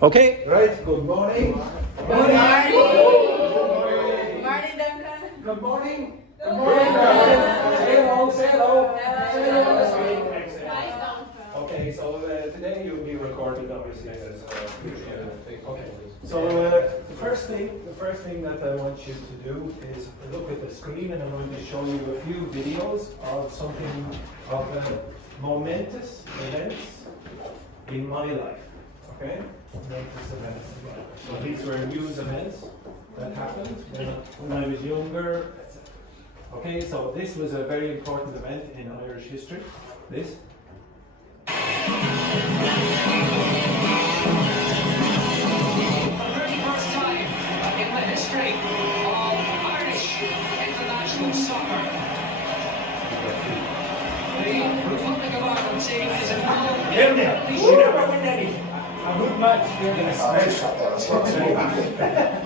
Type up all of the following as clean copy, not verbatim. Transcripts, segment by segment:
Okay, right, good morning. Good morning. Good morning, Duncan. Good morning. Good morning, Duncan. Say hello, say hello. Say hello this week. Okay, so today you'll be recorded, obviously. Okay. So the first thing that I want you to do is look at the screen, and I'm going to show you a few videos of momentous events in my life. Okay? Momentous events in my life. So these were news events that happened when I was younger, etc. Okay, so this was a very important event in Irish history. This. In the history of Irish international soccer, the Republic of Ireland team is involved. Get there. We never win anything. A good match here in the I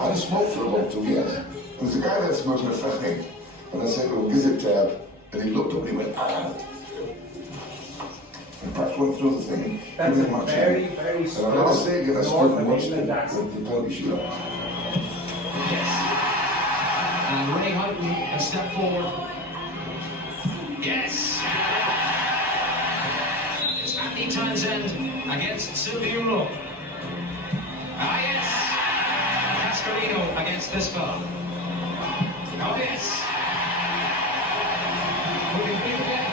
had smoked for about 2 years. There's a guy that smoked in a fresh egg. And I said, well, is it tab? And he looked up and he went, ah. And perhaps went through the thing. That's a very, very strong North England accent. And Ray Houghton a step forward. Yes! It's Andy Townsend against Sylvia Rowe. Ah, yes! Cascarino against this fella. Oh, yes! Moving quick again.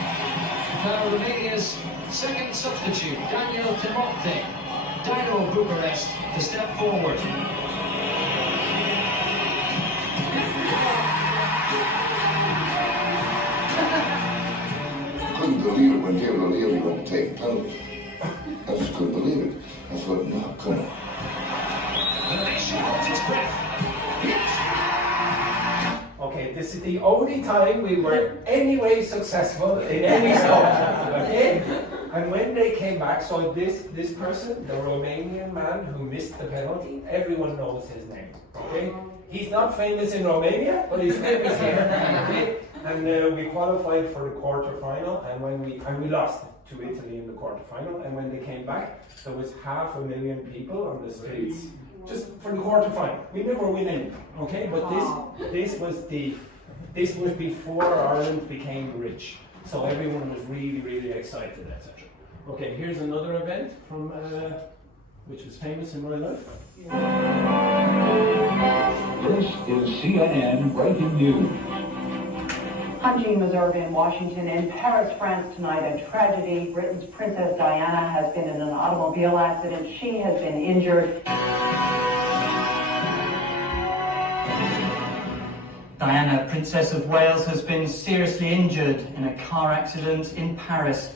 Now Romania's second substitute, Daniel Timote, Dino Bucharest, to step forward. I couldn't believe it when David O'Leary went to take a penalty. I just couldn't believe it. I thought, no, come on. The nation holds its breath. Yes! Okay, this is the only time we were anyway successful in any sport. Okay? And when they came back, so this person, the Romanian man who missed the penalty, everyone knows his name. Okay? He's not famous in Romania, but he's famous here. Okay? And we qualified for the quarter-final, and we lost to Italy in the quarter-final. And when they came back, there was 500,000 people on the streets just for the quarter-final. We never win anything, okay? But this was before Ireland became rich, so everyone was really, really excited, etc. Okay, here's another event from which was famous in my life. This is CNN Breaking News. I'm Jean Meserve in Washington. In Paris, France tonight, a tragedy. Britain's Princess Diana has been in an automobile accident. She has been injured. Diana, Princess of Wales, has been seriously injured in a car accident in Paris.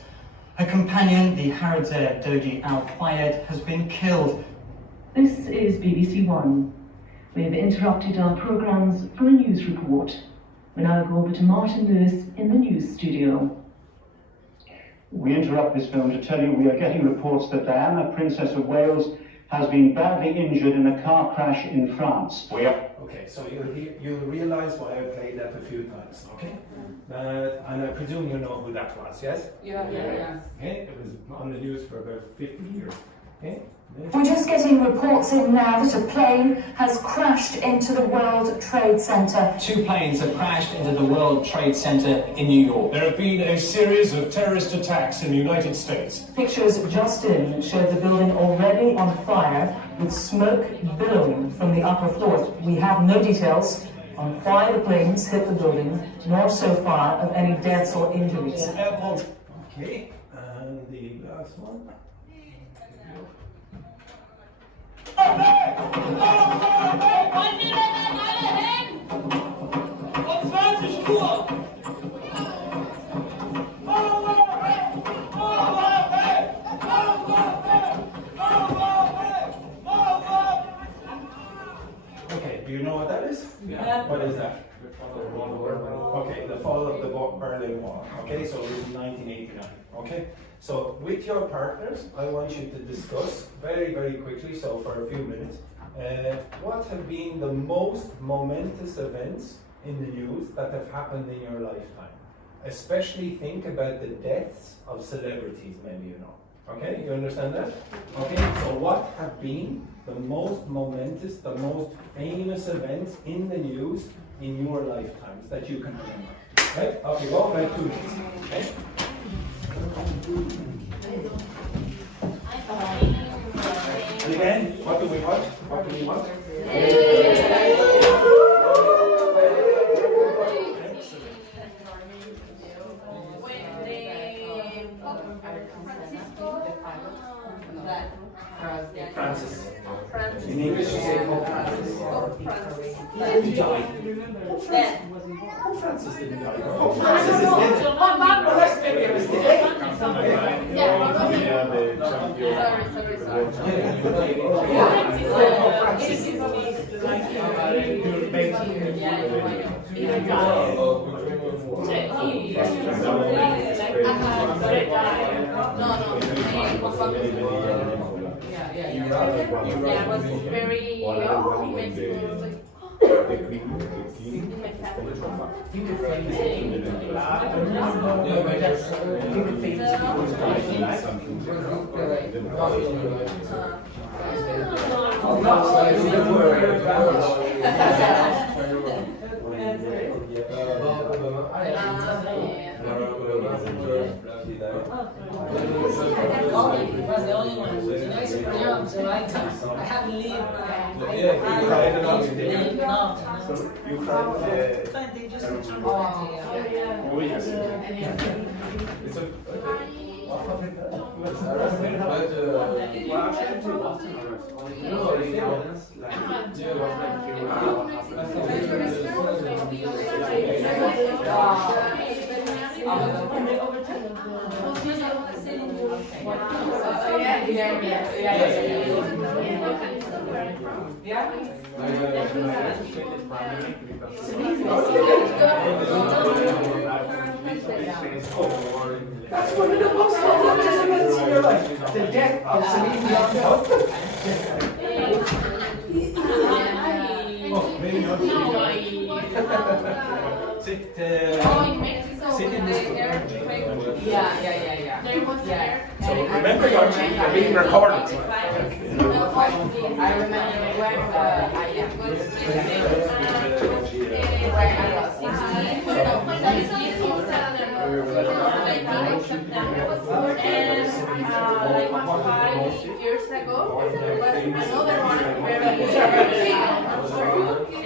Her companion, the Harrods heir Dodi Al Fayed, has been killed. This is BBC One. We've interrupted our programmes for a news report. We now go over to Martin Lewis in the news studio. We interrupt this film to tell you we are getting reports that Diana, Princess of Wales, has been badly injured in a car crash in France. Okay, so you'll realize why I played that a few times, okay? And I presume you know who that was, yes? Yeah. Okay, it was on the news for about 50 years, okay? We're just getting reports in now that a plane has crashed into the World Trade Center. 2 planes have crashed into the World Trade Center in New York. There have been a series of terrorist attacks in the United States. Pictures just in showed the building already on fire with smoke billowing from the upper floors. We have no details on why the planes hit the building, nor so far of any deaths or injuries. Okay, and the last one. Okay, do you know what that is? Yeah. What is that? Okay, the fall of the Berlin Wall. Okay, so it was in 1989. Okay, so with your partners, I want you to discuss very, very quickly, so for a few minutes, what have been the most momentous events in the news that have happened in your lifetime? Especially think about the deaths of celebrities, maybe you know. Okay, you understand that? Okay, so what have been the most momentous, the most famous events in the news in your lifetimes that you can remember? Right? Off you go, right, 2 minutes. Okay? And again, what do we watch? What do we watch? Francis. In English, you say Pope Francis. Did he die? Pope Francis didn't die. Pope Francis is dead. Well, that's maybe it was today. Yeah, was very young. Mexico was like, was the only one. I super young, so I haven't lived. You cried. But they just returned back. Oh, yes. It's a. That's one of the most momentous events in your life. The death of Celine Dion. Oh, maybe not. Sit in this room. yeah. There was there. So remember, you're being recorded. I remember when I was like 5 years ago, was another one very the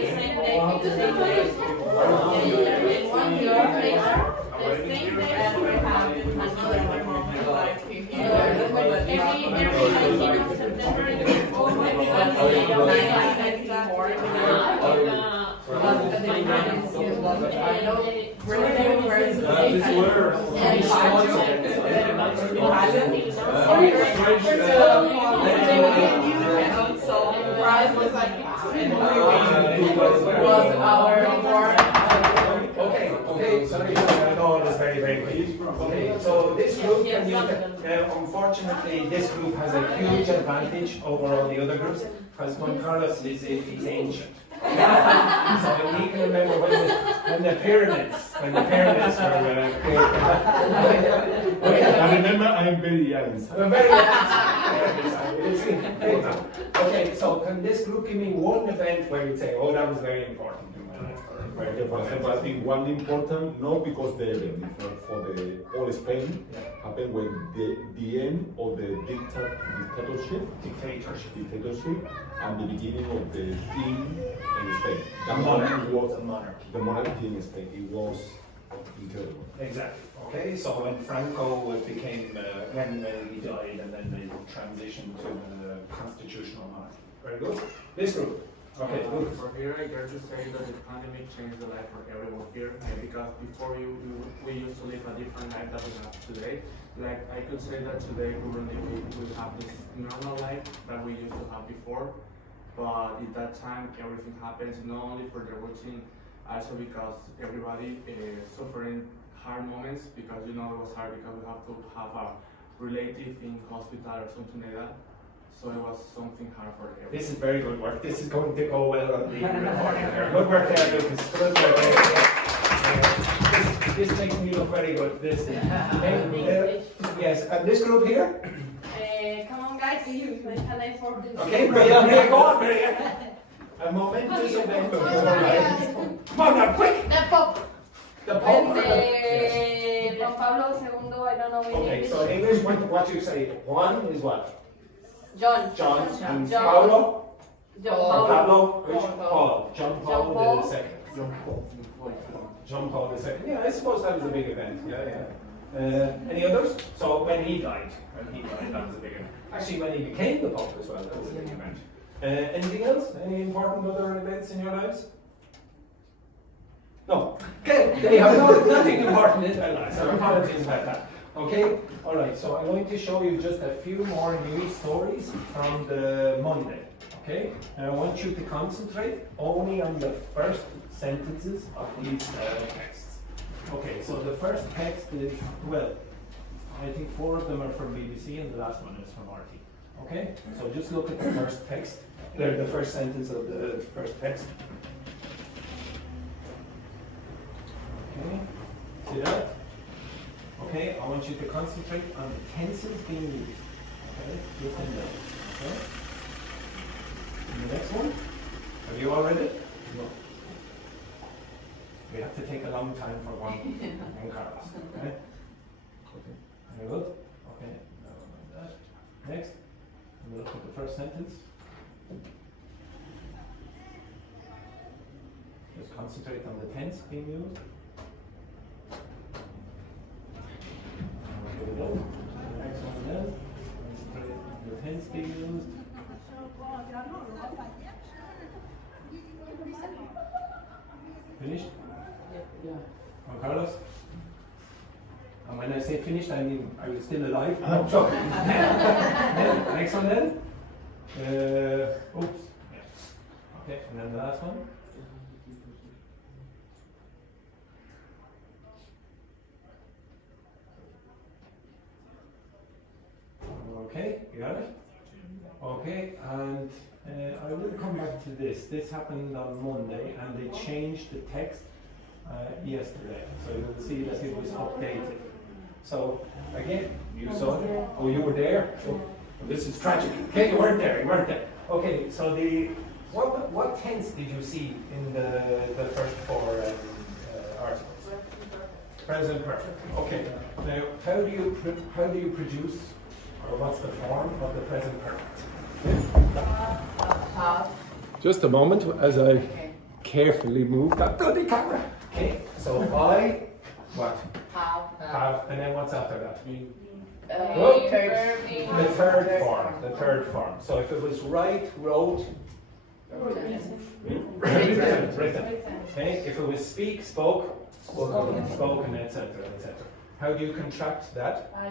same day, the same place. And 1 year later, the same day, we have another one. Every 19th of September, Okay, sorry, I know it was very, very quick. Okay, so this group, unfortunately, this group has a huge advantage over all the other groups because Juan Carlos is ancient. So he can remember when the pyramids were created. I remember I'm very young. Okay, so can this group give me one event where you'd say, oh, that was very important? I think one important, not because the event, for the all Spain, happened when the end of the dictatorship, and the beginning of the king in Spain. The monarchy in Spain. It was incredible. Exactly. Okay, so when Franco became, when he died, and then they transitioned to the constitutional monarchy. Very good. This group. Okay, good. For here, I dare to say that the pandemic changed the life for everyone here, because before we used to live a different life that we have today. Like, I could say that today we have this normal life that we used to have before, but at that time everything happens not only for the routine, also because everybody suffering hard moments, because it was hard because we have to have a relative in hospital or something like that. So it was something hard for everyone. This is very good work. This is going to go well on the recording there. Good work there, Lucas. Good work there. This makes me look very good. This. Yes, and this group here. Come on, guys. Can I for this? Okay, Maria, go on, Maria. A momentous event. Come on now, quick. The Pope. The Pope. Juan Pablo II, I don't know in Okay, English. so in English, what you say? Juan is what? John. And John. Paulo? John Or Paul. Pablo? Which? Paul. John John Paul Paul. the second. John Paul II. Yeah, I suppose that was a big event. Any others? So when he died, that was a big event. Actually, when he became the Pope as well, that was a big event. Anything else? Any important other events in your lives? No. Okay, they have nothing important in their lives. So apologies about that. Okay? Alright, so I'm going to show you just a few more news stories from the Monday. Okay? And I want you to concentrate only on the first sentences of these texts. Okay, so the first text is, well, I think 4 of them are from BBC and the last one is from RT. Okay? So just look at the first text, the first sentence of the first text. Okay? See that? Okay, I want you to concentrate on the tenses being used. Okay? Just in there. Okay? And the next one? Have you all read it? No. We have to take a long time for one Carlos. Okay? Very good. Okay. That. Next. We'll look at the first sentence. Just concentrate on the tense being used. Okay, good. Next one then. Concentrate on the tense being used. Finished? Yeah. Juan Carlos? And when I say finished, I mean, are you still alive? No, joking. Next one then. Oops. Yeah. Okay, and then the last one. Okay, you got it? Okay, and I will come back to this. This happened on Monday, and they changed the text yesterday. So you'll see that it was updated. So again, you saw it. Oh, you were there. So this is tragic. Okay, you weren't there. You weren't there. Okay, so what tense did you see in the first 4 articles? Present perfect. Okay. Now, how do you produce, or what's the form of the present perfect? Just a moment as I carefully move that bloody camera. Okay, so I, what? Have, and then what's after that? The third form. So if it was write, wrote, written. Okay, if it was speak, spoken, etc., etc. How do you contract that? I,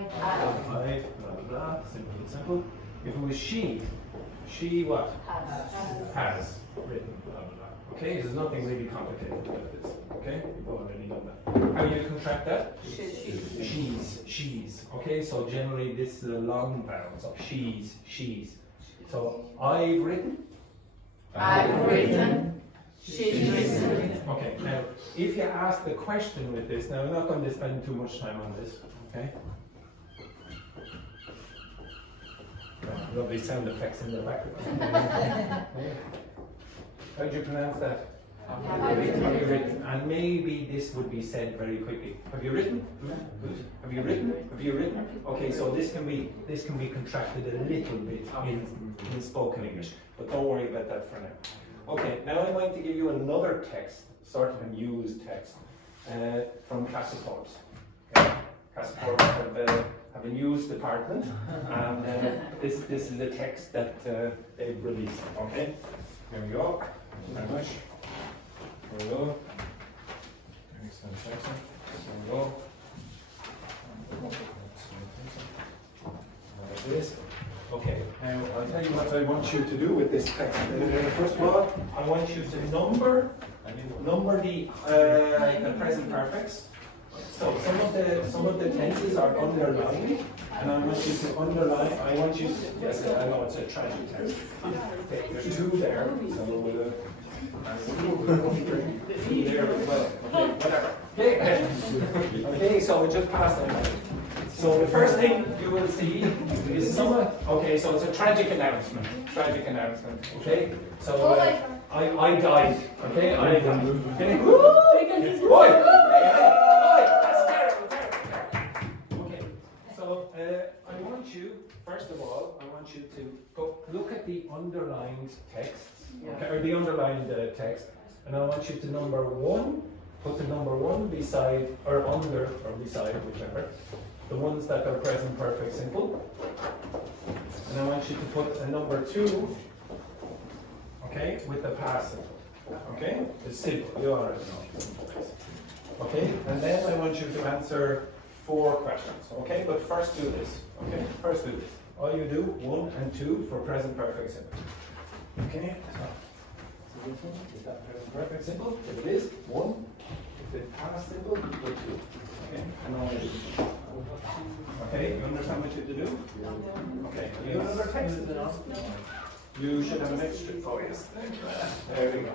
blah, blah, blah, simple. If it was she what? Has written, blah, blah, blah. Okay, there's nothing really complicated about this. Okay, you've already know that. How do you contract that? She's. Okay, so generally this is a long vowel, so she's. So I've written. She's written. Okay, now if you ask the question with this, now I'm not going to spend too much time on this, okay? Lovely sound effects in the background. How do you pronounce that? Have you written? And maybe this would be said very quickly. Have you written? Good. Have you written? Okay, so this can be contracted a little bit in spoken English, but don't worry about that for now. Okay, now I'm going to give you another text, sort of a used text, from Castle Okay. Castle have a news department, and this is the text that they've released. Okay, here we go. Thank you very much. Here we go. Excellent. Here we go. Like this. Okay, now I'll tell you what I want you to do with this text. First of all, I want you to number the present perfects. So some of the tenses are underlined, and I want you to underline. Yes, I know it's a tragic text. Okay, there's 2 there, so we'll 2 there as well. Okay, whatever. Okay. Okay, so we just passed them. So the first thing you will see is someone. Okay, so it's a tragic announcement. Tragic announcement. Okay. So I died. Okay. I died. Okay. Boy. That's terrible. Okay. So I want you, first of all, I want you to go look at the underlined texts, okay, or the underlined text, and I want you to number one. Put the number one beside or under or beside, whichever, the ones that are present perfect simple. And I want you to put a number two, okay, with the past simple. Okay? It's simple, you already know. Okay? And then I want you to answer 4 questions. Okay? But first do this. Okay? First do this. All you do, 1 and 2 for present perfect simple. Okay? So this one is that present perfect simple. If it is, 1. If it's past simple, you put 2. Okay? And all you do. Okay? You understand what you have to do? Okay. You have another text? You should have an extra. Oh, yes. There we go.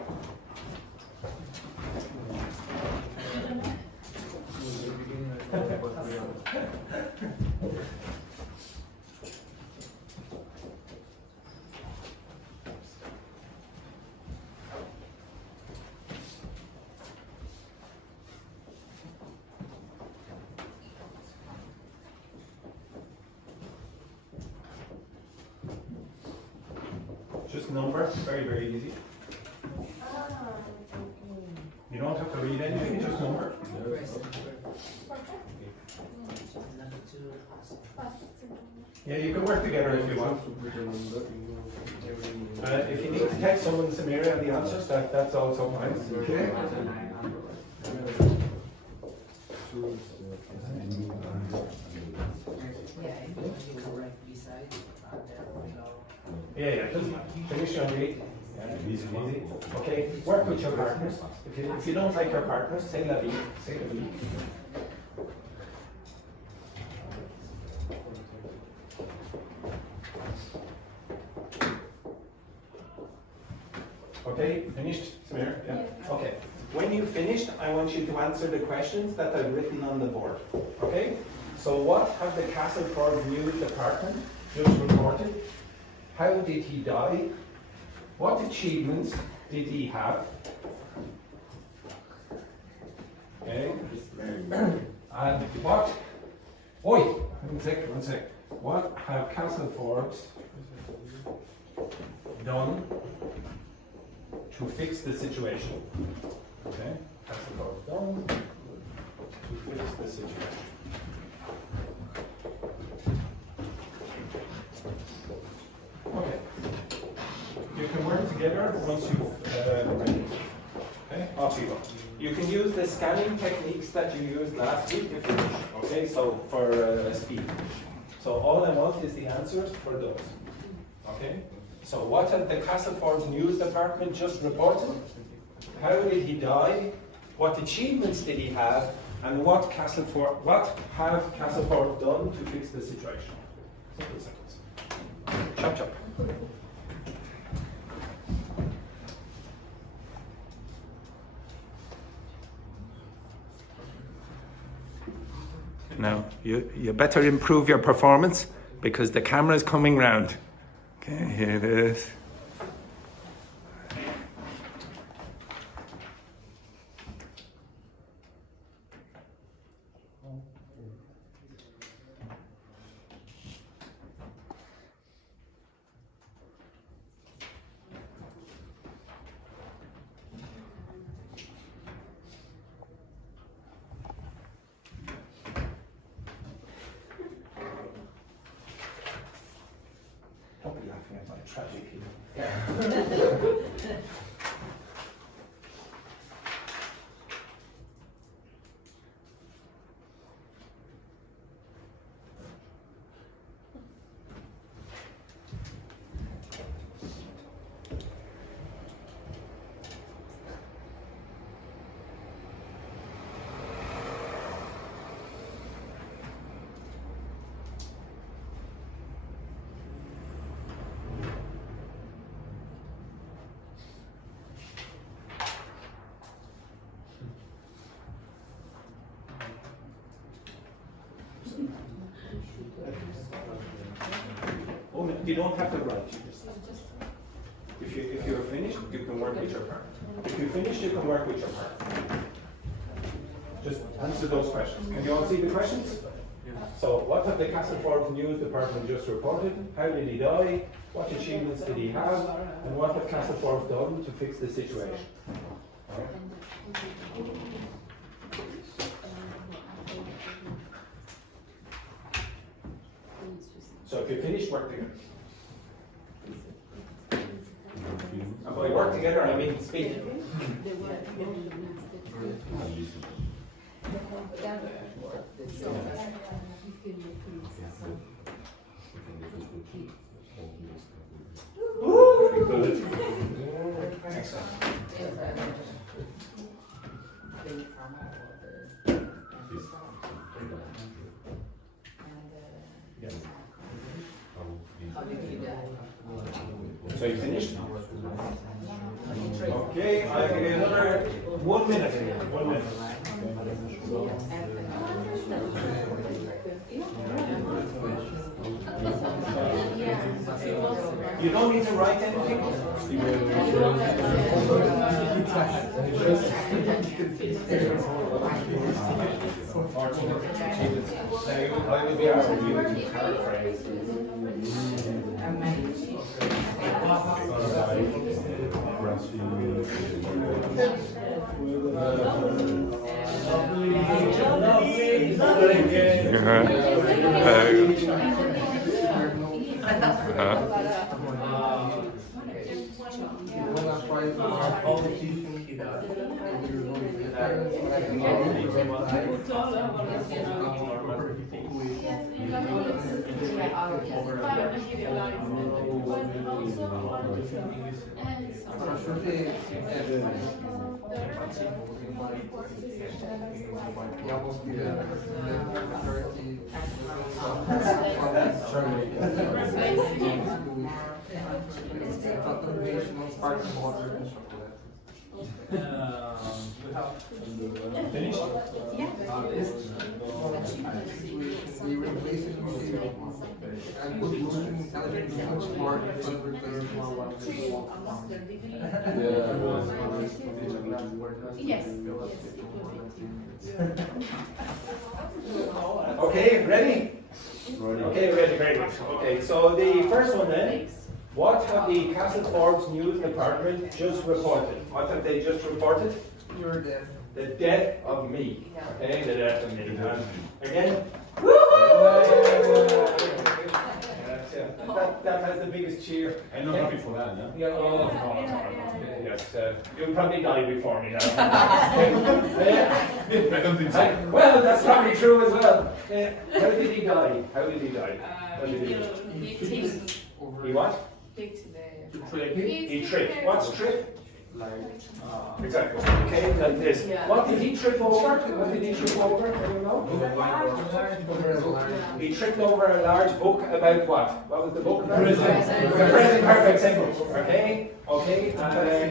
Just number, very, very easy. You don't have to read anything, just number. Yeah, you can work together if you want. If you need to text someone, Samira, the answers, that's also fine. Okay. Yeah, just finish your read. Easy. Okay, work with your partners. If you don't like your partners, say la vie. Say la vie. Okay, finished, Samir? Yeah. Okay. When you finished, I want you to answer the questions that I've written on the board. Okay? So what have the Castleford News Department just reported? How did he die? What achievements did he have? Okay. And what? Oi! One sec. What have Castleford done to fix the situation? Okay. Castleford done to fix the situation. Okay. You can work together once you've ready. Okay, off you go. You can use the scanning techniques that you used last week if you wish. Okay, so for speed. So all I want is the answers for those. Okay? So what had the Castleford News Department just reported? How did he die? What achievements did he have? And what have Castleford done to fix the situation? Simple seconds. Chop. Now, you better improve your performance because the camera is coming round. Okay, here it is. Don't be laughing at my tragic humor. You don't have to write. You just, if you're finished, you can work with your partner. If you're finished, you can work with your partner. Just answer those questions. Can you all see the questions? So, what have the Castleforbes News Department just reported? How did he die? What achievements did he have? And what have Castleforbes done to fix the situation? So if you finish, work together. And by work together, I mean speak. Good. Excellent. So you finished? Okay, I'll give you another 1 minute. 1 minute. You don't need to write anything. I will be asking you to paraphrase. Finished? We replace it with and put emotional intelligence becomes more Yes. Okay, ready? Okay, ready, very good. Okay, so the first one then. What have the Castleforbes News Department just reported? What have they just reported? Your death. The death of me. Okay, the death of me. Again. That has the biggest cheer. I'm not happy for that, Yeah, oh, yes, you'll probably die before me now. I don't think so. Well, that's probably true as well. How did he die? How did he die? How did he die? He what? He tripped. What's trip? Exactly. Okay, like this. What did he trip over? What did he trip over? I don't know. He tripped over a large book about what? What was the book about? The present perfect simple. Okay? Okay.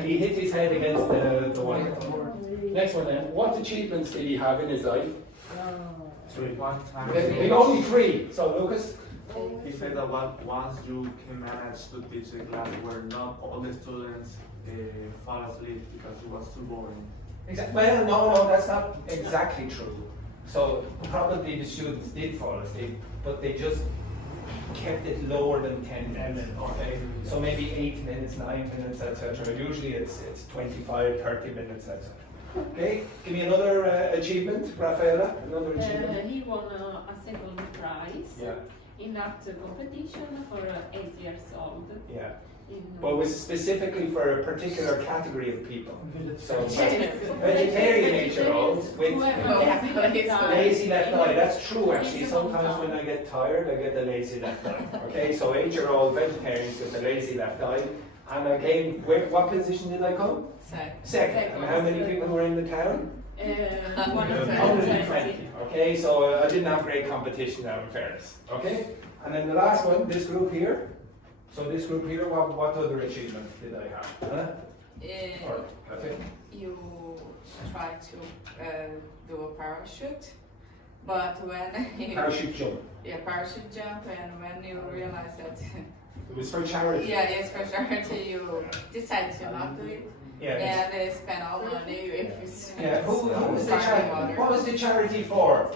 He hit his head against the wall. Next one then. What achievements did he have in his life? Only 3. So Lucas? He said that once you can manage to teach a class where not all the students fall asleep because it was too boring. Well, no, that's not exactly true. So probably the students did fall asleep, but they just kept it lower than 10 minutes. Okay, so maybe 8 minutes, 9 minutes, etc. Usually it's 25, 30 minutes, etc. Okay, give me another achievement, Rafaela. Another achievement. He won a second prize. Yeah. In art competition for 8 years old. Yeah. But was specifically for a particular category of people. So vegetarian 8-year-olds with lazy left eye. That's true actually. Sometimes when I get tired, I get the lazy left eye. Okay, so 8-year-old vegetarians with the lazy left eye. And I came, what position did I come? Second. And how many people were in the town? 120. Okay, so I didn't have great competition now in fairness. Okay? And then the last one, this group here. So this group here, what other achievement did I have? You try to do a parachute, but when you... Parachute jump. Yeah, parachute jump, and when you realize that It was for charity. Yeah, it's for charity. You decide to not do it. Yeah. And they spend all the money if it's Yeah. Who was the charity? What was the charity for?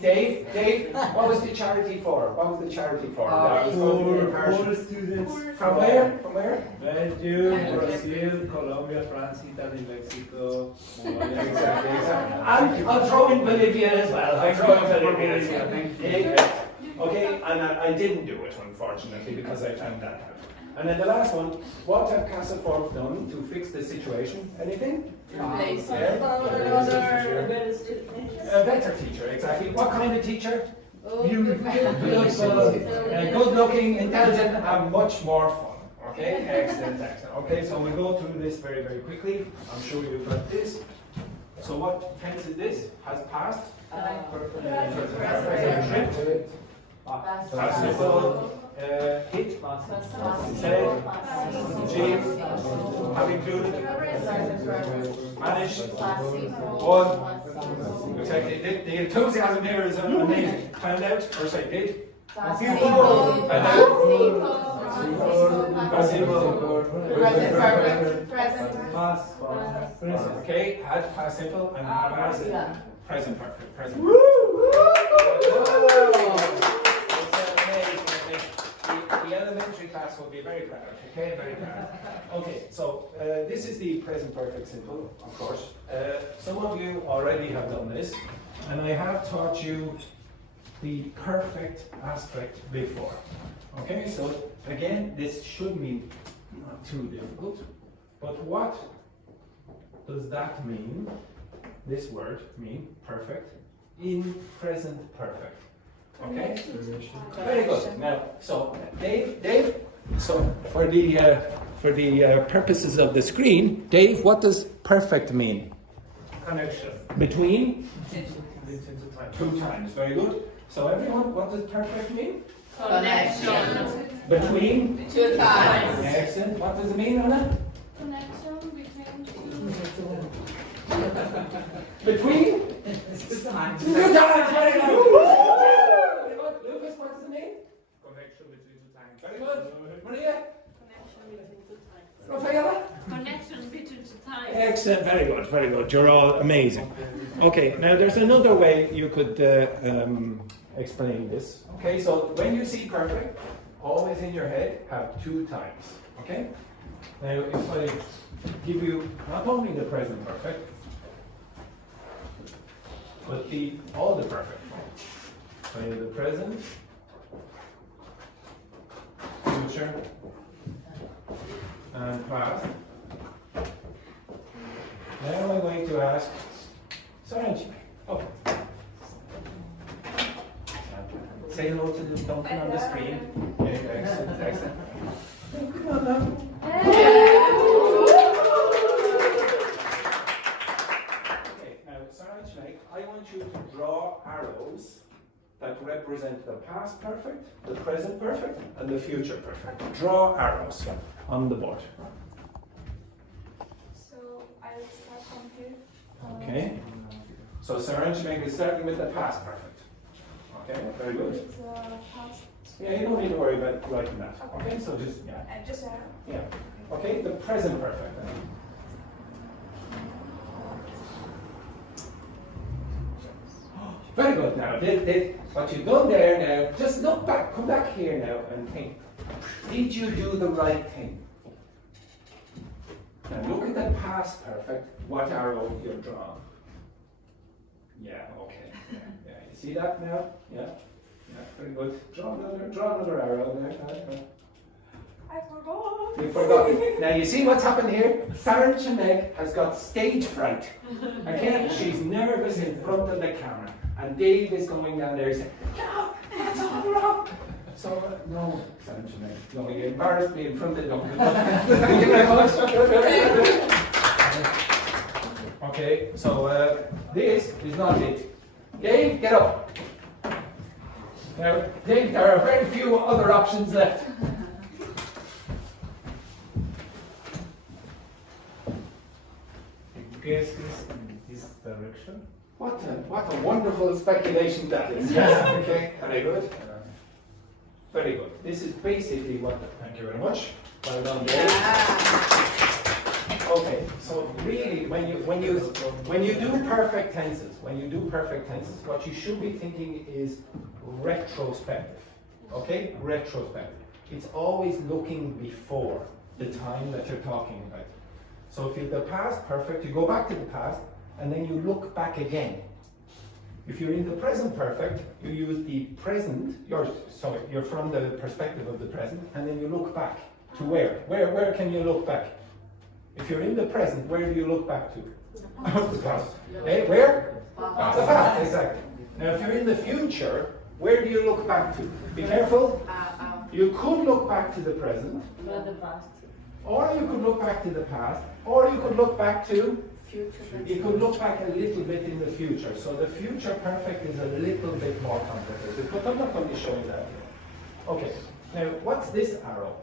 Dave. What was the charity for? What was the charity for? Poor students. From where? From where? Belgium, Brazil, Colombia, France, Italy, Mexico, Mongolia. Exactly. I'll throw in Bolivia as well. I'll throw in Bolivia as well. Okay, and I didn't do it, unfortunately, because I found that out. And then the last one, what have Castleforth done to fix the situation? Anything? Replace A better teacher, exactly. What kind of teacher? Beautiful, good-looking, intelligent, and much more fun. Okay, excellent, excellent. Okay, so we go through this very, very quickly. I'm sure you've got this. So what tense is this? Has passed? Tripped? Participle. Hit, said, achieved, have included, managed, won. Exactly. The enthusiasm here is amazing. Found out, or say, did. People. Okay, had past simple and have as present perfect. Present perfect. The elementary class will be very proud, okay? Very proud. Okay, so this is the present perfect simple, of course. Some of you already have done this, and I have taught you the perfect aspect before. Okay, so again, this should mean not too difficult, but what does that mean? This word mean perfect in present perfect. Okay, very good. Now, so Dave. So for the purposes of the screen, Dave, what does perfect mean? Connection. Between Two times. 2 times. Very good. So everyone, what does perfect mean? Connection. Between 2 times. Excellent. What does it mean, Anna? Connection between Between 2 times. 2 times. Very good. Lucas, what does it mean? Connection between 2 times. Very good. Maria? connection between 2 times. Rafaela? Connection between 2 times. Excellent, very good, very good. You're all amazing. Okay, now there's another way you could explain this. Okay, so when you see perfect, always in your head have 2 times. Okay? Now, if I give you not only the present perfect, but all the perfect. So the present, future, and past. Now I'm going to ask Saraj. Oh. Say hello to the Duncan on the screen. Yeah, excellent, excellent. Come on now. Okay, now Saraj, I want you to draw arrows that represent the past perfect, the present perfect, and the future perfect. Draw arrows on the board. So I'll start from here. Okay. So Saraj, maybe starting with the past perfect. Okay, very good. It's past. Yeah, you don't need to worry about writing that. Okay, so just, yeah. Just Yeah. Okay, the present perfect. Very good now. What you've done there now, just look back, come back here now and think. Did you do the right thing? Now look at the past perfect, what arrow you've drawn. Yeah, okay. Yeah. You see that now? Yeah. Yeah, very good. Draw another arrow there. I forgot. You forgot. Now you see what's happened here? Sarah Meg has got stage fright. Okay? She's nervous in front of the camera. And Dave is going down there saying, no, that's all wrong. So, no, Sarah Meg. No, you embarrassed me in front of them. Thank you very much. Okay, so this is not it. Dave, get up. Now, Dave, there are very few other options left. Guess this in this direction. What a wonderful speculation that is. Yes, okay, very good. Very good. this is basically what. Thank you very much. Well done, Dave. Okay, so really, when you do perfect tenses, what you should be thinking is retrospective. Okay, retrospective. It's always looking before the time that you're talking about. So if you're the past perfect, you go back to the past, and then you look back again. If you're in the present perfect, you use the present. You're from the perspective of the present, and then you look back to where? Where can you look back? If you're in the present, where do you look back to? The past. Okay, where? The past, exactly. Now, if you're in the future, where do you look back to? Be careful. You could look back to the present, or you could look back to the past, or you could look back to future. You could look back a little bit in the future. So the future perfect is a little bit more complicated, but I'm not going to be showing that here. Okay, now what's this arrow?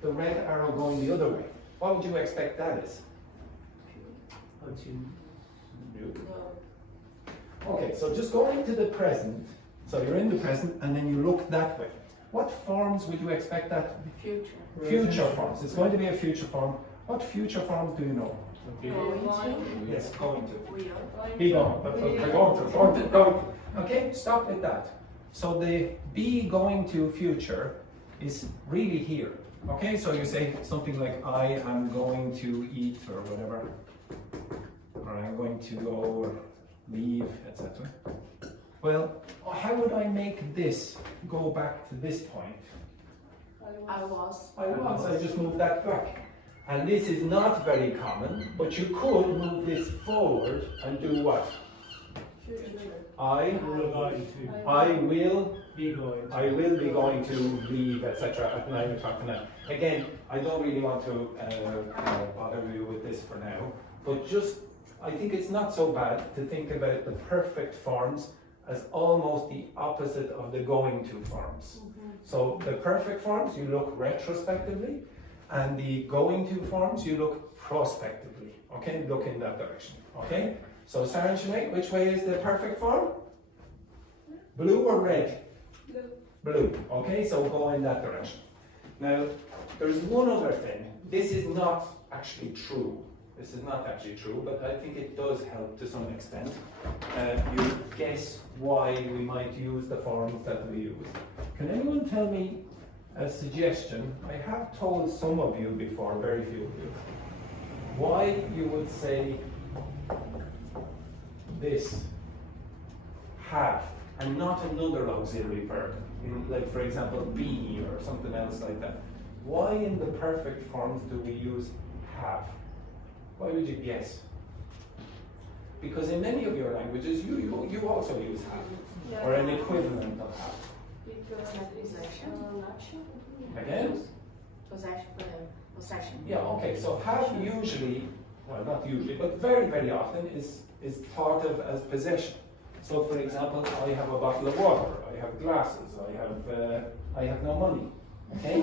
The red arrow going the other way. What would you expect that is? Okay, so just go into the present. So you're in the present, and then you look that way. What forms would you expect that to be? Future. Future forms. It's going to be a future form. What future forms do you know? Going to. Yes, going to. Will. Be going. But we're going to. Okay, stop with that. So the be going to future is really here. Okay, so you say something like, I am going to eat, or whatever. Or I'm going to go, or leave, etc. Well, how would I make this go back to this point? I was. I just moved that back. And this is not very common, but you could move this forward and do what? I will be going to leave, etc. at 9 o'clock tonight. Again, I don't really want to bother you with this for now, but I think it's not so bad to think about the perfect forms as almost the opposite of the going to forms. So the perfect forms, you look retrospectively, and the going to forms, you look prospectively. Okay, look in that direction. Okay, so Sarah and Sinead, which way is the perfect form? Blue or red? Blue. Okay, so go in that direction. Now, there's one other thing. This is not actually true. But I think it does help to some extent. You guess why we might use the forms that we use. Can anyone tell me a suggestion? I have told some of you before, very few of you, why you would say this, have, and not another auxiliary verb, like for example be or something else like that. Why in the perfect forms do we use have? Why would you guess? Because in many of your languages you also use have, or an equivalent of have. Again? Possession. Yeah, okay, so have usually, well not usually, but very, very often is thought of as possession. So for example, I have a bottle of water, I have glasses, I have no money. Okay?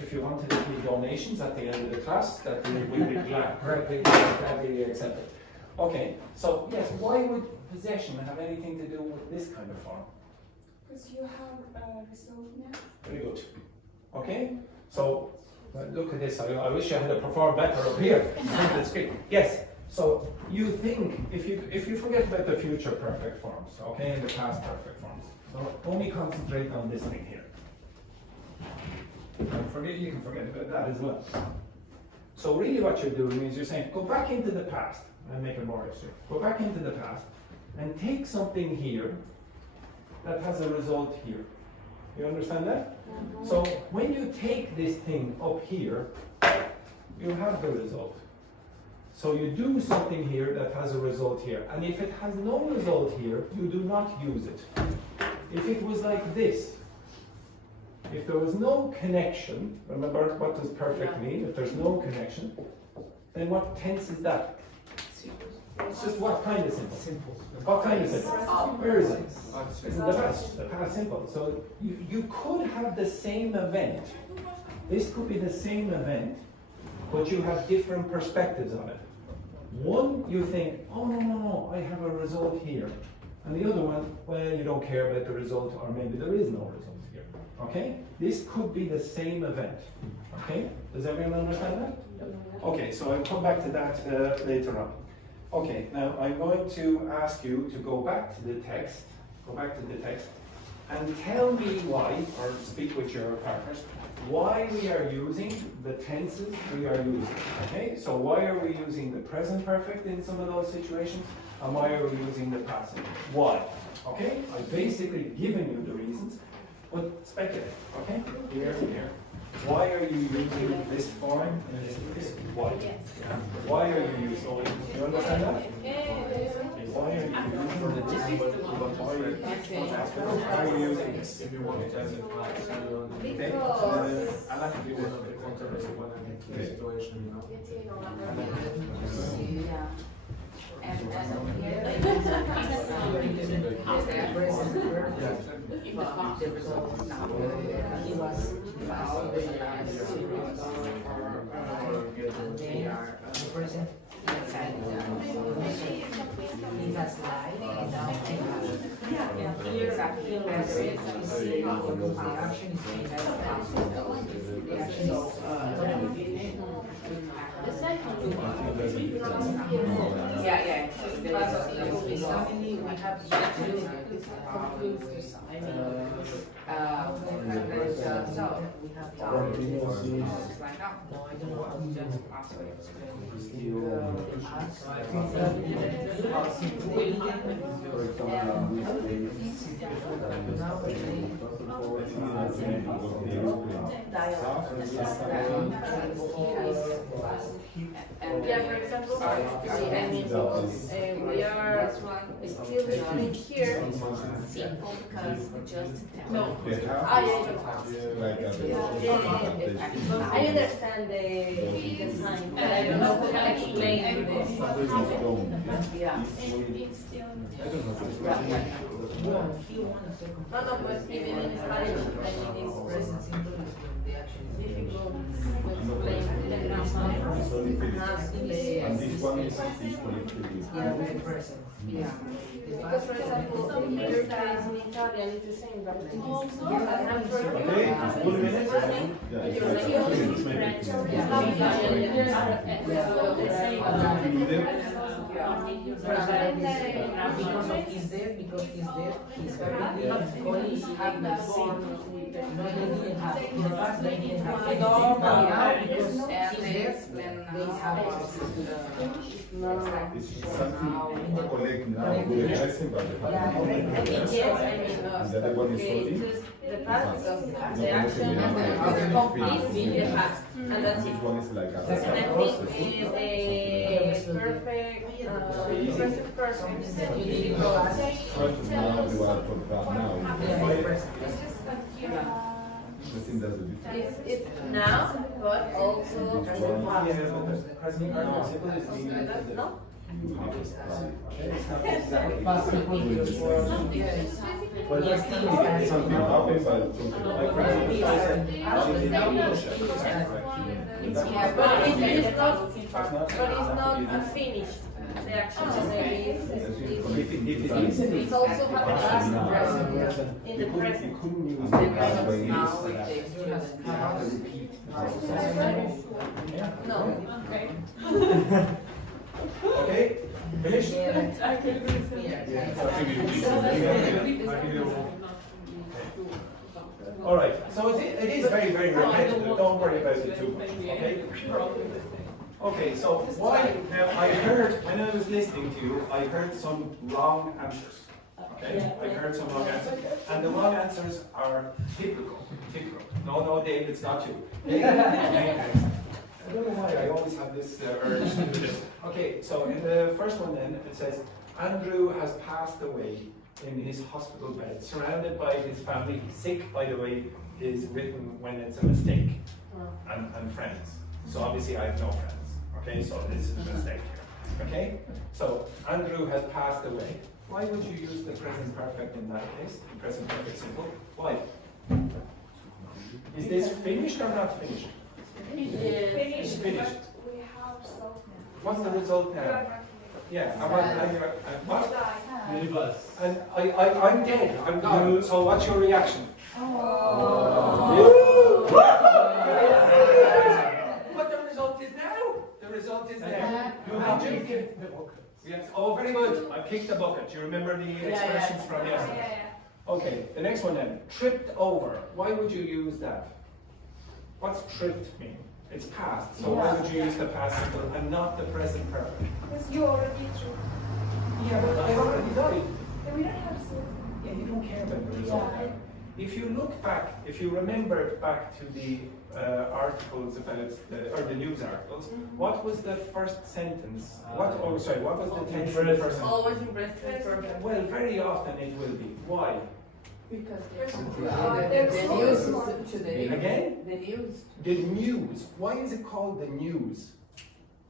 If you wanted to give donations at the end of the class, that we will be gladly accepted. Okay, so yes, why would possession have anything to do with this kind of form? Because you have a result now. Very good. Okay, so look at this. I wish I had performed better up here. That's great. Yes. So you think if you forget about the future perfect forms, okay, and the past perfect forms. So only concentrate on this thing here. You can forget about that as well. So really what you're doing is you're saying, go back into the past, and make it more extreme. Go back into the past and take something here that has a result here. You understand that? So when you take this thing up here, you have the result. So you do something here that has a result here. And if it has no result here, you do not use it. If it was like this, if there was no connection, remember what does perfect mean? If there's no connection, then what tense is that? It's just what kind of simple? Simple. What kind of simple? Where is it? It's in the past. The past simple. So you could have the same event. This could be the same event, but you have different perspectives on it. One, you think, oh no, I have a result here. And the other one, well, you don't care about the result, or maybe there is no result here. Okay? This could be the same event. Okay? Does everyone understand that? Okay, so I'll come back to that later on. Okay, now I'm going to ask you to go back to the text, and tell me why, or speak with your partners, why we are using the tenses we are using. Okay, so why are we using the present perfect in some of those situations, and why are we using the past? Why? Okay, I've basically given you the reasons, but speculate. Okay, here. Why are you using this form in this case? Why? Why are you using it? Do you understand that? Why are you using why are you using this? If you want to test it, Okay. I like to be one of the context when I'm in the situation, you know. Yeah, for example, we are still living here. Simple because just No. I understand the sign, but I don't know how to explain this. Yeah. No, but even in Spanish, I mean, it's present simple. Difficult to explain. And this one is equally to Yeah. Because, for example, in Italian, it's the same, but Okay, 1 Because of he's there, he's very colleagues have the same. No, they didn't have. In the past, they didn't have. But now, because he's there, they have access to the. It's something to collect now with the lesson, but the other one is solid. the past, the action is complete in the past, and that's it. This one is like a Next thing is a perfect present person. First now you are talking about now. I think that's the difference. It's now, but also present past. Present participle is meaning No? Past simple is well, that's something happens, but like for example, but it's not finished. The action it's also happening in the present. No. Okay, finished? All right, so it is very, very repetitive. Don't worry about it too much, okay? Okay, so why, now when I was listening to you, I heard some wrong answers. Okay, I heard some wrong answers. And the wrong answers are typical. No, Dave, it's not you. I don't know why I always have this urge to do this. Okay, so in the first one then, it says, Andrew has passed away in his hospital bed, surrounded by his family. Sick, by the way, is written when it's a mistake, and friends. So obviously I have no friends. Okay, so this is a mistake here. Okay, so Andrew has passed away. Why would you use the present perfect in that case? The present perfect simple. Why? Is this finished or not finished? Finished. Finished. We have result now. What's the result now? Yeah, what? Minibus. And I'm dead. So what's your reaction? Oh. result is there. You have to kick the bucket. Yes. Oh, very good. I kicked the bucket. You remember the expressions from yesterday? Okay, the next one then. Tripped over. Why would you use that? What's tripped mean? It's past. So why would you use the past simple and not the present perfect? Because you already tripped. Yeah, but I already died. Then we don't have to say. Yeah, you don't care about the result. If you look back, if you remember back to the articles about or the news articles, what was the first sentence? What was the tense for the first sentence? Always in present perfect. Well, very often it will be. Why? Because The news today. Again? The news. The news. Why is it called the news?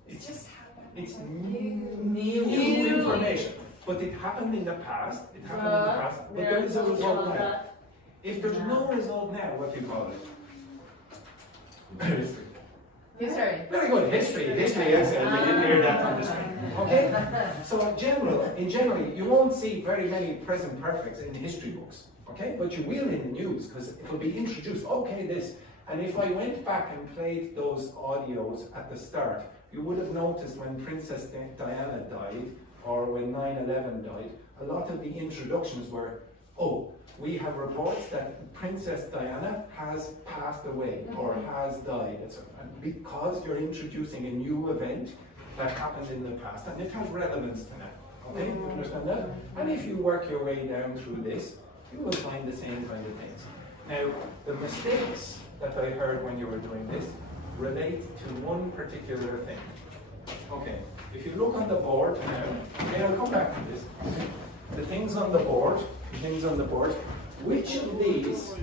It's just happened. It's new information. But it happened in the past. It happened in the past. But there is a result now. If there's no result now, what do you call it? History. History. Very good. History. History, yes. We didn't hear that on the screen. Okay? So in general, you won't see very many present perfects in history books. Okay? But you will in the news, because it will be introduced. Okay, this. And if I went back and played those audios at the start, you would have noticed when Princess Diana died, or when 9/11 died, a lot of the introductions were, oh, we have reports that Princess Diana has passed away or has died, etc. And because you're introducing a new event that happened in the past, and it has relevance to now. Okay, you understand that? And if you work your way down through this, you will find the same kind of things. Now, the mistakes that I heard when you were doing this relate to one particular thing. Okay, if you look on the board now, okay, I'll come back to this. The things on the board, which of these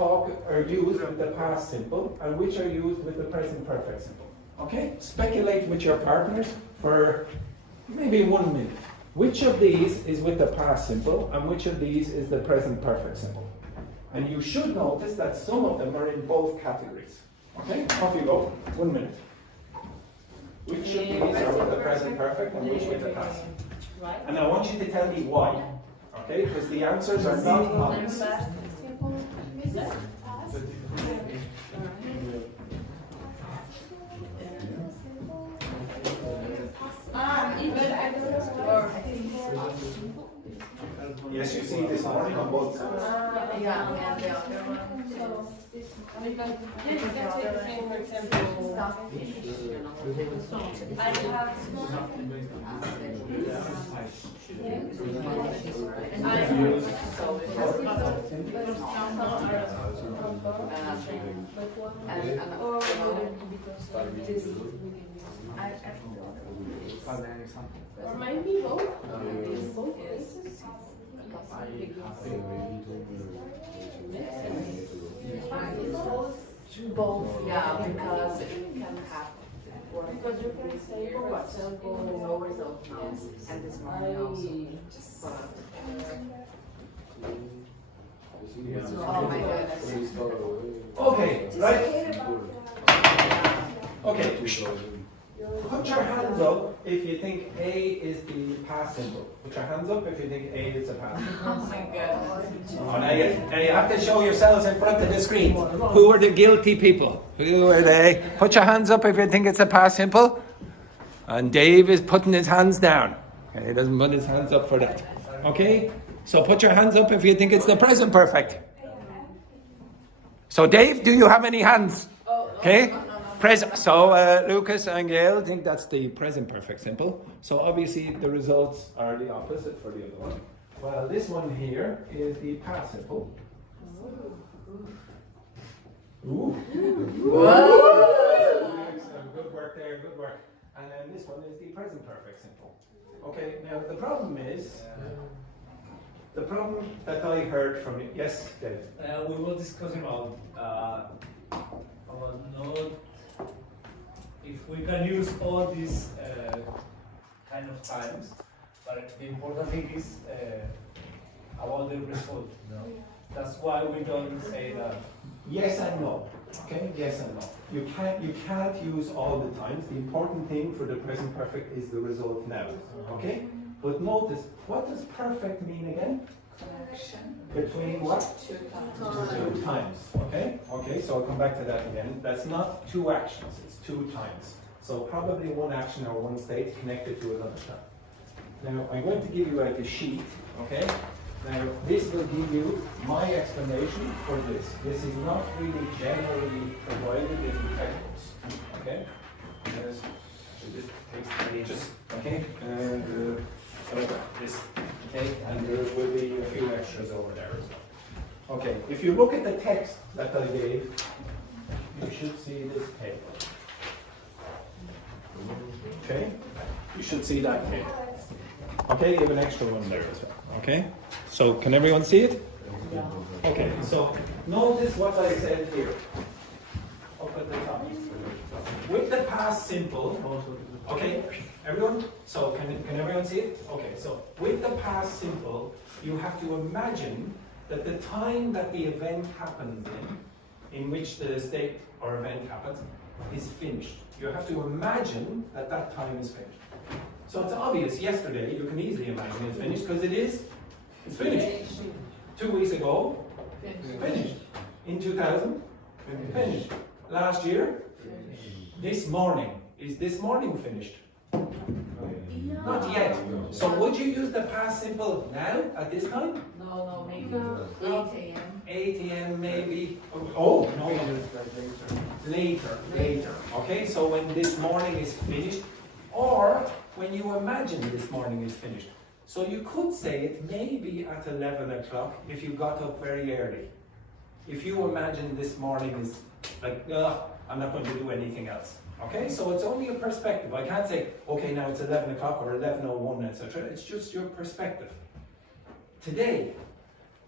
are used with the past simple and which are used with the present perfect simple? Okay, speculate with your partners for maybe 1 minute. Which of these is with the past simple and which of these is the present perfect simple? And you should notice that some of them are in both categories. Okay, off you go, 1 minute. Which of these are with the present perfect and which with the past? And I want you to tell me why. Okay, because the answers are not obvious. Yes, you see this morning on both sides. Or maybe both. Both places. Both, yeah, because you can have Because you can say, for example, no result now, and this morning also. Oh my goodness. Okay, right? Okay. Put your hands up if you think A is the past simple. Put your hands up if you think A is the past simple. Oh my goodness. Oh, now you have to show yourselves in front of the screen. Who are the guilty people? Who are they? Put your hands up if you think it's a past simple. And Dave is putting his hands down. Okay, he doesn't put his hands up for that. Okay? So put your hands up if you think it's the present perfect. So Dave, do you have any hands? Okay? So Lucas and Gail think that's the present perfect simple. So obviously the results are the opposite for the other one. Well, this one here is the past simple. Ooh. Good work there, good work. And then this one is the present perfect simple. Okay, now the problem is, the problem that I heard from you, yes, David? We were discussing about not if we can use all these kind of times, but the important thing is about the result. You know? That's why we don't say that. Yes and no. Okay, yes and no. You can't use all the times. The important thing for the present perfect is the result now. Okay? But notice, what does perfect mean again? Between what? Two times. Okay? Okay, so I'll come back to that again. That's not two actions, it's two times. So probably one action or one state connected to another time. Now I'm going to give you like a sheet, okay? Now this will give you my explanation for this. This is not really generally provided in textbooks, okay? This takes pages, okay? And this, okay? And there will be a few extras over there as well. Okay, if you look at the text that I gave, you should see this table. Okay? You should see that table. Okay, you have an extra one there as well. Okay? So can everyone see it? Okay, so notice what I said here. Up at the top. With the past simple, okay, everyone? So can everyone see it? Okay, so with the past simple, you have to imagine that the time that the event happens in which the state or event happens, is finished. You have to imagine that that time is finished. So it's obvious, yesterday, you can easily imagine it's finished, because it's finished. 2 weeks ago, finished. In 2000, finished. Last year, this morning, is this morning finished? Not yet. So would you use the past simple now, at this time? No, maybe 8 a.m. 8 a.m. maybe. Oh, no. Later. Okay, so when this morning is finished, or when you imagine this morning is finished. So you could say it maybe at 11 o'clock if you got up very early. If you imagine this morning is like, I'm not going to do anything else. Okay, so it's only a perspective. I can't say, okay, now it's 11 o'clock or 11:01, etc. It's just your perspective. Today,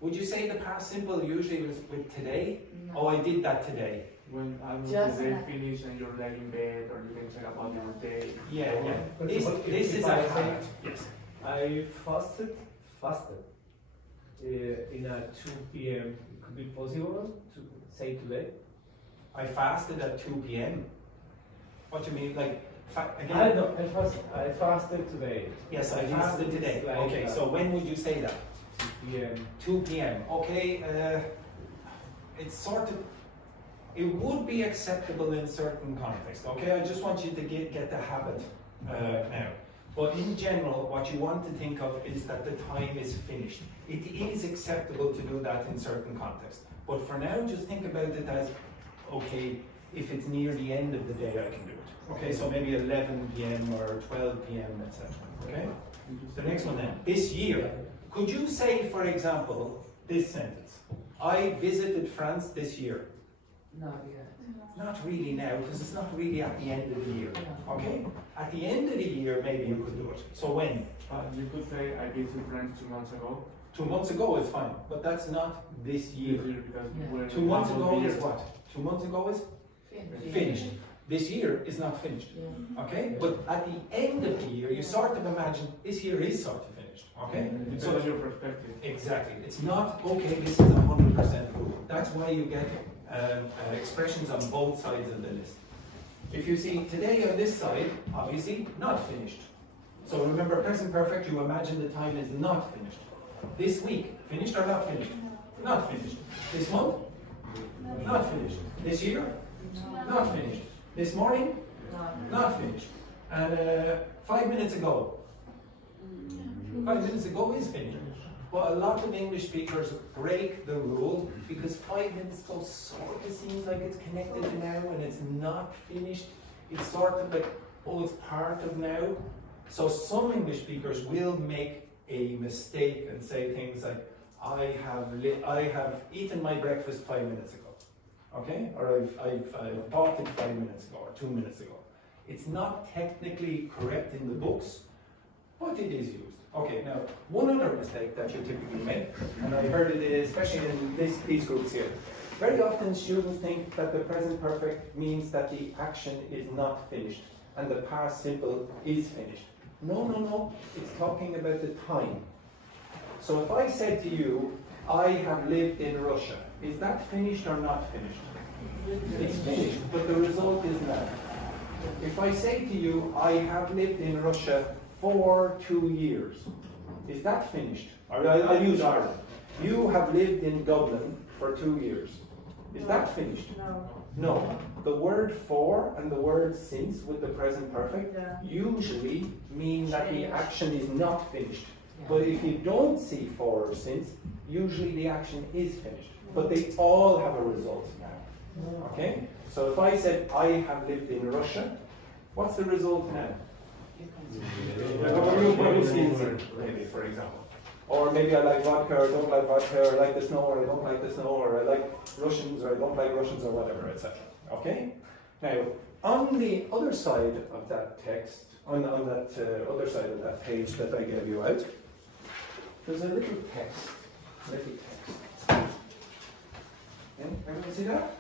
would you say the past simple usually was with today? No. Oh, I did that today. When today finish and you're like in bed, or you can check about your day. Yeah. This is a habit. Yes. I fasted in a 2 p.m. It could be possible to say today. I fasted at 2 p.m. What do you mean? Like, again? I know. I fasted today. Yes, I fasted today. Like okay, so when would you say that? 2 p.m. 2 p.m. Okay, it's sort of, it would be acceptable in certain contexts. Okay, I just want you to get the habit now. But in general, what you want to think of is that the time is finished. It is acceptable to do that in certain contexts. But for now, just think about it as, okay, if it's near the end of the day, I can do it. Okay, so maybe 11 p.m. or 12 p.m., etc. Okay? The next one then. This year. Could you say, for example, this sentence? I visited France this year. Not yet. Not really now, because it's not really at the end of the year. Okay? At the end of the year, maybe you could do it. So when? You could say, I visited France 2 months ago. 2 months ago is fine, but that's not this year. Because 2 months ago is what? 2 months ago is? Finished. This year is not finished. Okay? But at the end of the year, you sort of imagine this year is sort of finished. Okay? So that's your perspective. Exactly. It's not, okay, this is 100% rule. That's why you get expressions on both sides of the list. If you see today on this side, obviously not finished. So remember, present perfect, you imagine the time is not finished. This week, finished or not finished? Not finished. This month? Not finished. This year? Not finished. This morning? Not finished. And 5 minutes ago? 5 minutes ago is finished. But a lot of English speakers break the rule because 5 minutes ago sort of seems like it's connected to now and it's not finished. It's sort of like, oh, it's part of now. So some English speakers will make a mistake and say things like, I have eaten my breakfast 5 minutes ago. Okay? Or I've bought it 5 minutes ago or 2 minutes ago. It's not technically correct in the books, but it is used. Okay, now, one other mistake that you typically make, and I heard it especially in these groups here, very often students think that the present perfect means that the action is not finished and the past simple is finished. No, it's talking about the time. So if I said to you, I have lived in Russia, is that finished or not finished? It's finished, but the result is not. If I say to you, I have lived in Russia for 2 years. Is that finished? Or I'll use Ireland. You have lived in Dublin for 2 years. Is that finished? No. No. the word for and the word since with the present perfect usually mean that the action is not finished. But if you don't see for or since, usually the action is finished. But they all have a result now. Okay? So if I said, I have lived in Russia, what's the result now? Maybe, for example. Or maybe I like vodka or don't like vodka, or I like the snow or I don't like the snow, or I like Russians or I don't like Russians, or whatever, etc. Okay? Now, on the other side of that text, on that other side of that page that I gave you out, there's a little text. Okay, everyone see that?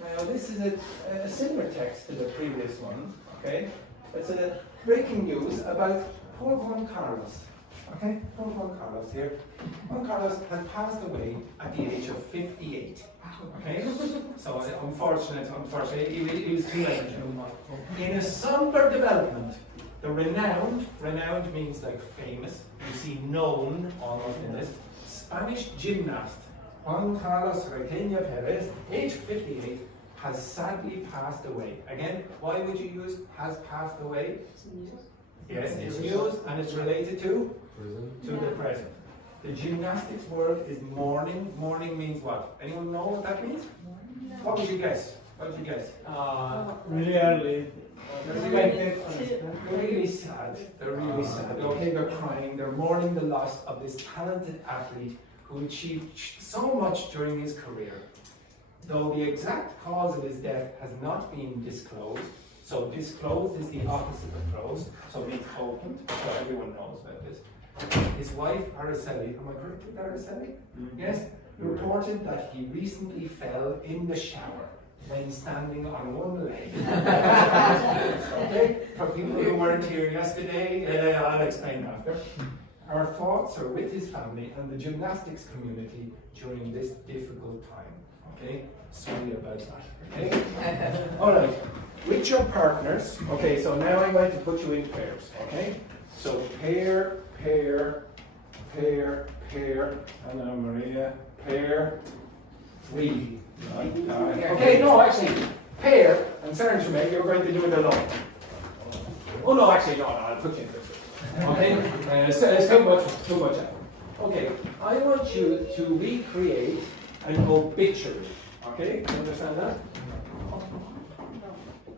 Now, this is a similar text to the previous one, okay? It's a breaking news about poor Juan Carlos. Okay, poor Juan Carlos here. Juan Carlos has passed away at the age of 58. Okay, so unfortunately, he was too late. In a somber development, the renowned means like famous, you see known almost in this, Spanish gymnast Juan Carlos Requena Perez, age 58, has sadly passed away. Again, why would you use has passed away? Yes, it's news and it's related to the present. The gymnastics word is mourning. Mourning means what? Anyone know what that means? What would you guess? Really early. They're really sad. They're really sad. Okay, they're crying. They're mourning the loss of this talented athlete who achieved so much during his career. Though the exact cause of his death has not been disclosed, so disclosed is the opposite of closed, so it means opened, so everyone knows about this. His wife, Araceli, am I correct with Araceli? Yes, reported that he recently fell in the shower when standing on one leg. Okay, for people who weren't here yesterday, I'll explain after. Our thoughts are with his family and the gymnastics community during this difficult time. Okay, sorry about that. Okay, all right. With your partners. Okay, so now I'm going to put you in pairs. Okay, so pair, pair, pair, pair. Hello, Maria. Pair. We. Okay, no, actually, pair. And Sarah and Jermaine, you're going to do it alone. Oh no, actually, no, I'll put you in pairs. Okay, it's too much effort. Okay, I want you to recreate an obituary. Okay, you understand that?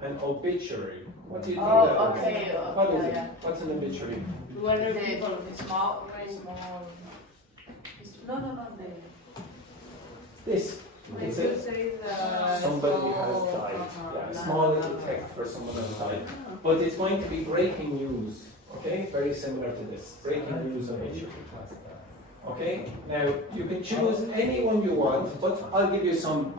An obituary. What do you think that is? Okay. What is it? What's an obituary? Whether they small. No. This. It's somebody has died. Yeah, a small little text for someone has died. But it's going to be breaking news. Okay, very similar to this. Breaking news obituary. Okay. Now you can choose anyone you want, but I'll give you some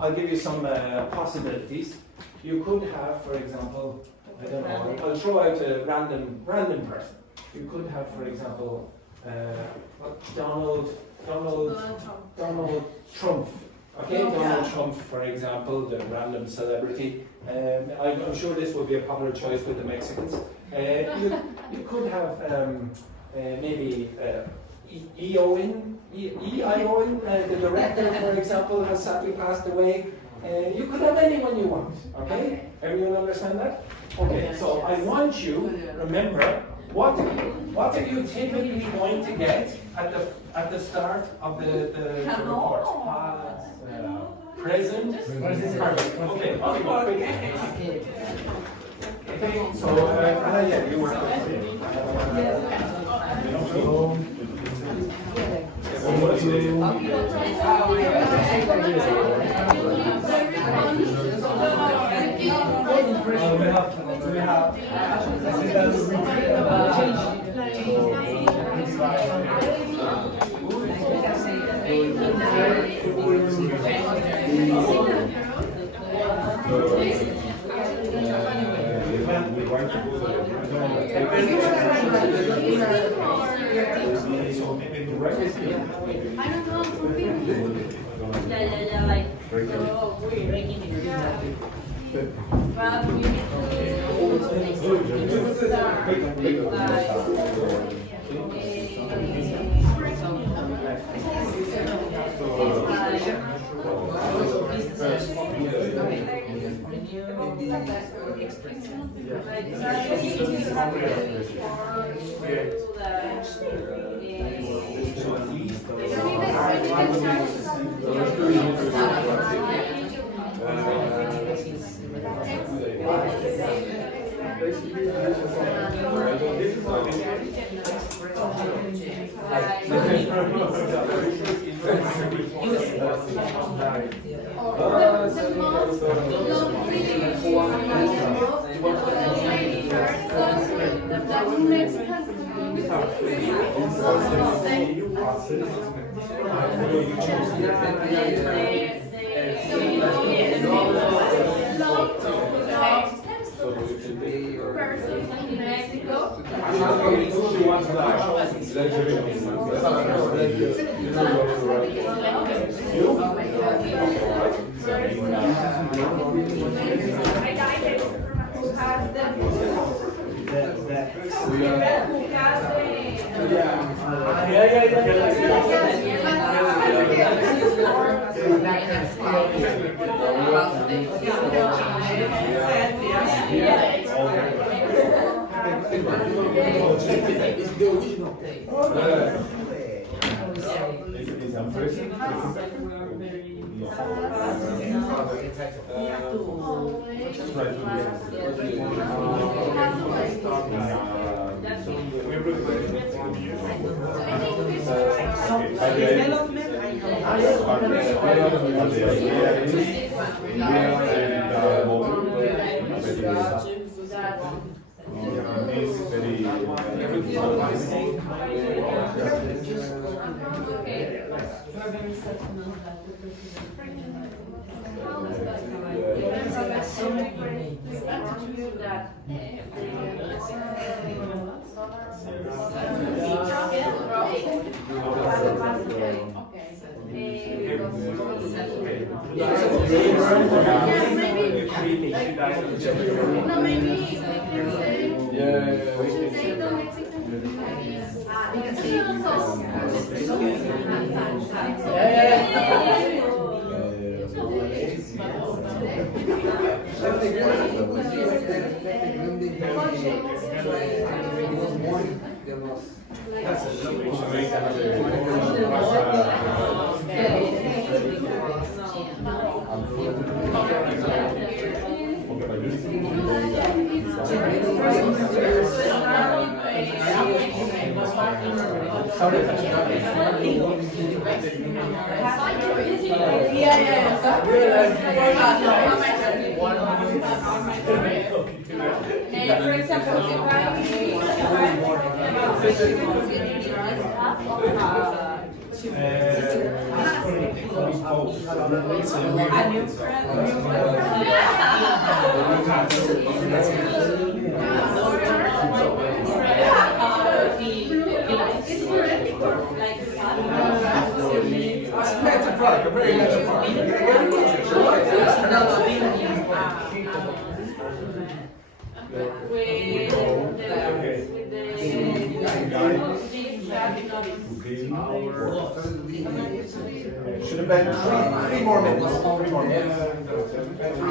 possibilities. You could have, for example, I don't know. I'll throw out a random person. You could have, for example, Donald Trump. Okay, Donald Trump, for example, the random celebrity. I'm sure this would be a popular choice with the Mexicans. You could have maybe Eoin, the director, for example, has sadly passed away. You could have anyone you want. Okay, everyone understand that? Okay, so I want you remember what are you typically going to get at the start of the report? Present. Perfect. Okay. Okay. So yeah, you work. Should have been three more minutes. 3 more minutes.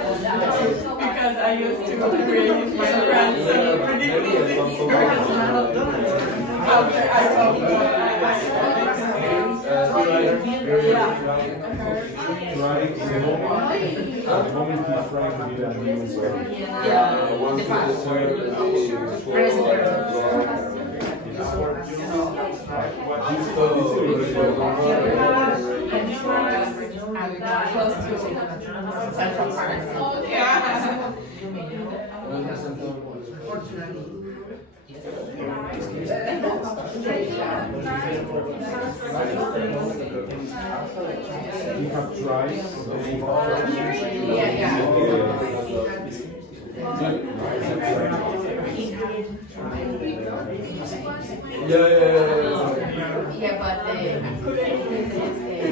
Because I used to create my friends and predicting after I told Yeah. Close to Central Park. Yeah. You have tried. Yeah, but I couldn't resist it.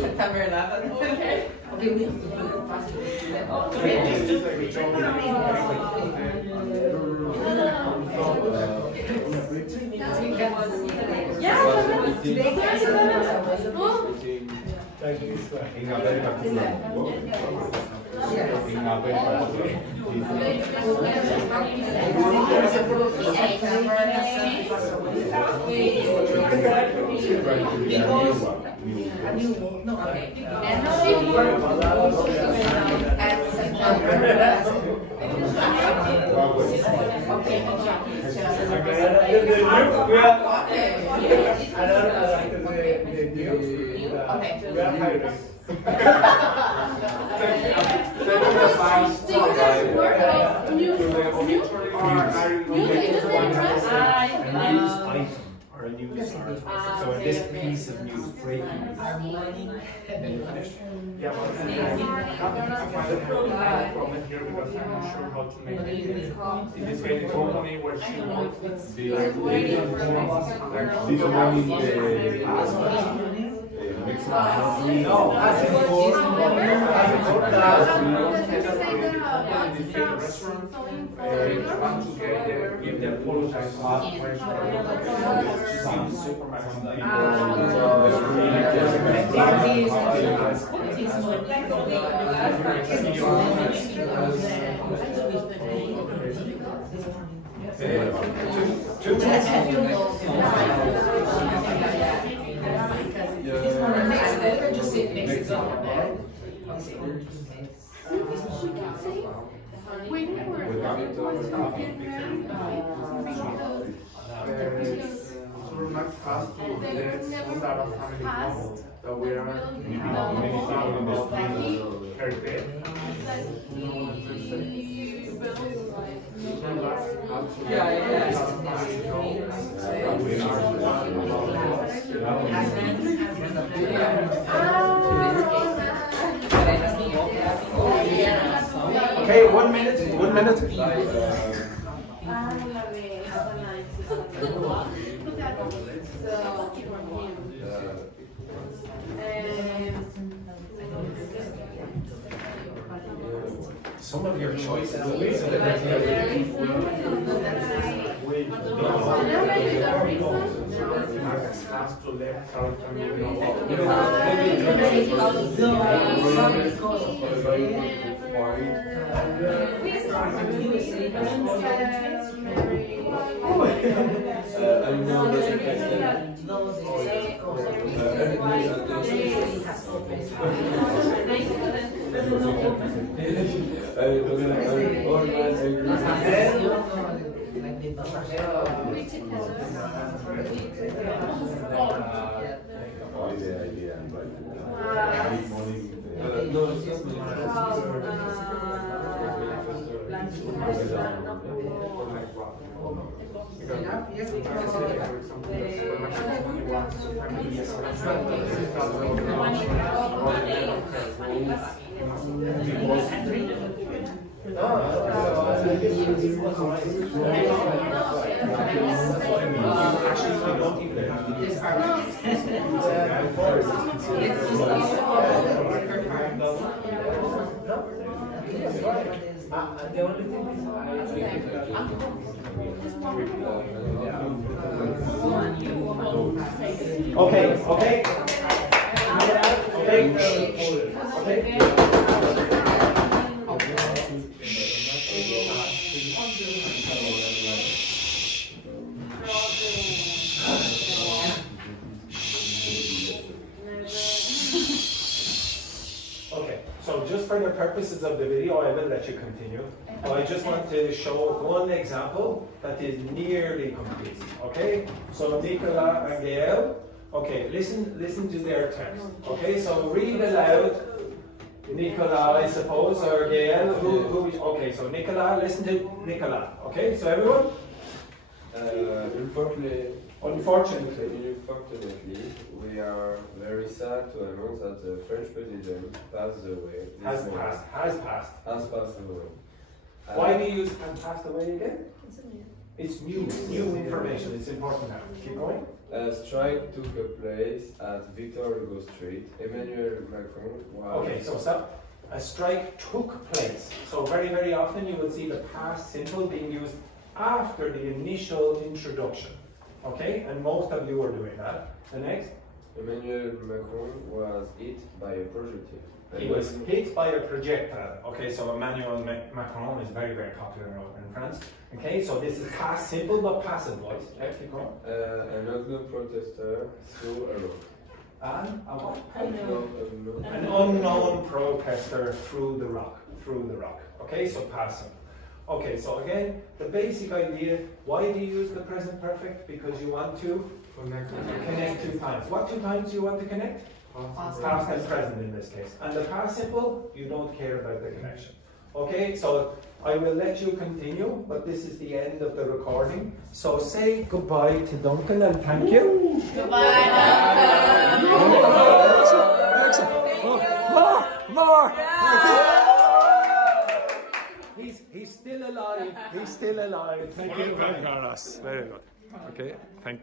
September 11th. Or a news article. So this piece of news, breaking news. Yeah, but I find a problem here because I'm not sure how to make it. In this case, the company where she works, they like This one is the give the apologize that we are about her death. Okay, 1 minute, 1 minute. Some of your choices. The only thing is Okay. Okay, so just for the purposes of the video, I will let you continue. I just want to show one example that is nearly complete. Okay, so Nicola and Gail. Okay, listen to their text. Okay, so read aloud. Nicola, I suppose, or Gail. Okay, so Nicola, listen to Nicola. Okay, so everyone. Unfortunately, we are very sad to announce that the French president passed away. Has passed away. Why do you use "and passed away" again? It's new information. It's important now. Keep going. A strike took place at Victor Hugo Street. Emmanuel Macron was... Okay, so stop. A strike took place. So very often you will see the past simple being used after the initial introduction. Okay, and most of you are doing that. The next. Emmanuel Macron was hit by a projectile. He was hit by a projectile. Okay, so Emmanuel Macron is very popular in France. Okay, so this is past simple but passive voice. Okay, keep going. An unknown protester threw a rock. An unknown protester threw the rock. Okay, so passive. Okay, so again, the basic idea, why do you use the present perfect? Because you want to connect 2 times. What 2 times do you want to connect? Past and present in this case. And the past simple, you don't care about the connection. Okay, so I will let you continue, but this is the end of the recording. So say goodbye to Duncan and thank you. Goodbye, Duncan. More. He's still alive. Thank you. Very good. Okay, thank